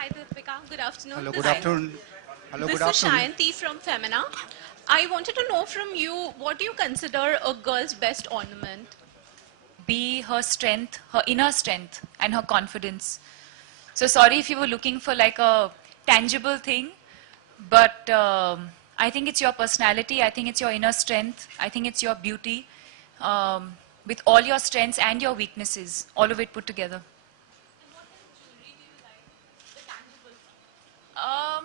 Hi, Deepika. Good afternoon. Hello, good This, afternoon. Hello, this good is afternoon. Shayanti from Femina. I wanted to know from you, what do you consider a girl's best ornament? Be her strength, her inner strength, and her confidence. So sorry if you were looking for like a tangible thing, but I think it's your personality. I think it's your inner strength. I think it's your beauty, with all your strengths and your weaknesses, all of it put together. And what kind of jewelry do you like? The tangible stuff.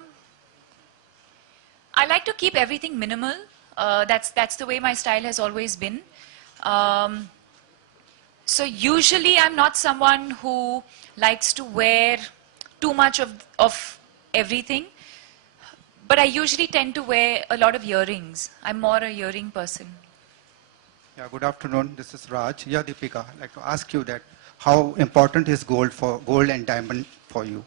I like to keep everything minimal. That's the way my style has always been. Um, So usually I'm not someone who likes to wear too much of everything, but I usually tend to wear a lot of earrings. I'm more a earring person. Yeah, good afternoon. This is Raj. Yeah, Deepika, I'd like to ask you that how important is gold and diamond for you?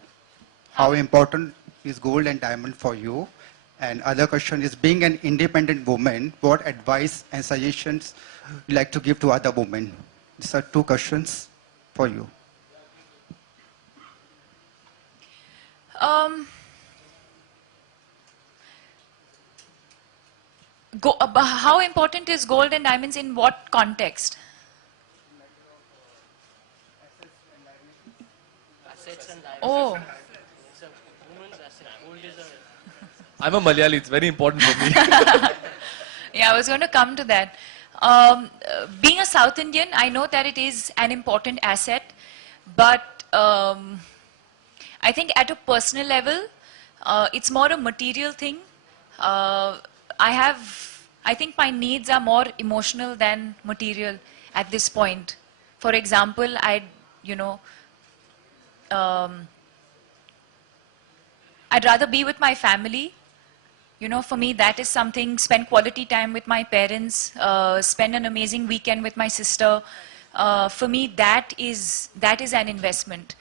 How important is gold and diamond for you? And other question is, being an independent woman, what advice and suggestions you like to give to other women? These are two questions for you. Um, how important is gold and diamonds in what context? Assets and Oh, diamonds. It's a woman's asset. Gold is a. I'm a Malayali, it's very important for me. yeah, I was going to come to that. Being a South Indian, I know that it is an important asset, but I think at a personal level, it's more a material thing. Uh, I think my needs are more emotional than material at this point. For example, you know, um, I'd rather be with my family. You know, for me, that is something, spend quality time with my parents, spend an amazing weekend with my sister. For me, that is an investment.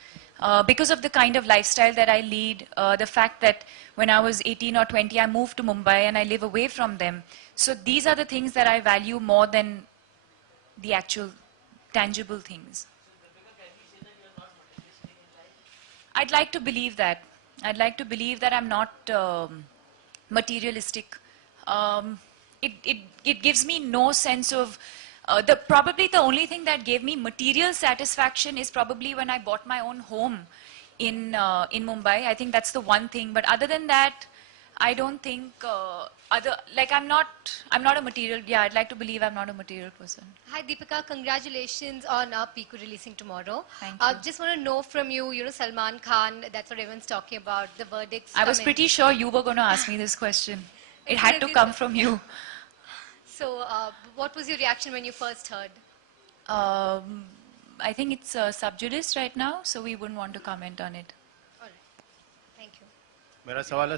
Because of the kind of lifestyle that I lead, the fact that when I was 18 or 20, I moved to Mumbai and I live away from them. So these are the things that I value more than the actual tangible things. I'd like to believe that. I'd like to believe that I'm not materialistic. It gives me no sense of, probably the only thing that gave me material satisfaction is probably when I bought my own home in Mumbai. I think that's the one thing. But other than that, I don't think I'm not a material. Yeah, I'd like to believe I'm not a material person. Hi Deepika, congratulations on Piku releasing tomorrow. Thank you. Just want to know from you, Salman Khan, that's what everyone's talking about, the verdicts I was coming. pretty sure you were going to ask me this question. It had to come from you. So what was your reaction when you first heard? Um, I think it's sub judice right now, so we wouldn't want to comment on it. All right. Thank you. मेरा सवाल है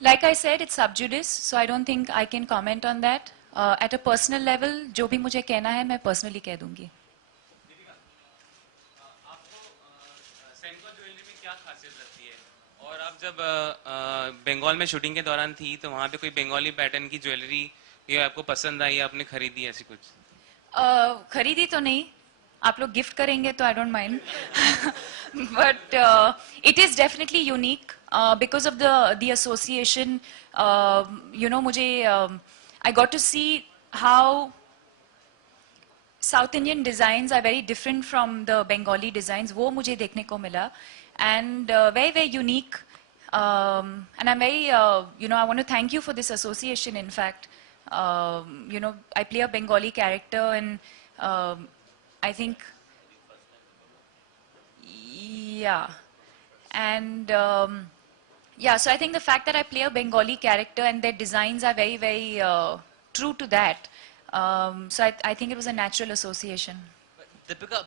Like I said, it's sub judice, so I don't think I can comment on that. At a personal level, जो भी मुझे कहना है, मैं personally कह दूंगी. सेंको ज्वेलरी में क्या खासियत लगती है और आप जब बंगाल में शूटिंग के दौरान थी तो वहाँ पे कोई बंगाली पैटर्न की ज्वेलरी ये आपको पसंद आई आपने खरीदी ऐसी कुछ खरीदी तो नहीं आप लोग गिफ्ट करेंगे तो I don't mind but it is definitely unique because of the association you know मुझे I got to see how South Indian designs are very different from the Bengali designs. वो मुझे देखने को मिला, and very very unique. And I'm very, I want to thank you for this association. In fact, I play a Bengali character, and I think, yeah, and so I think the fact that I play a Bengali character and their designs are very very true to that. So I think it was a natural association. Deepika,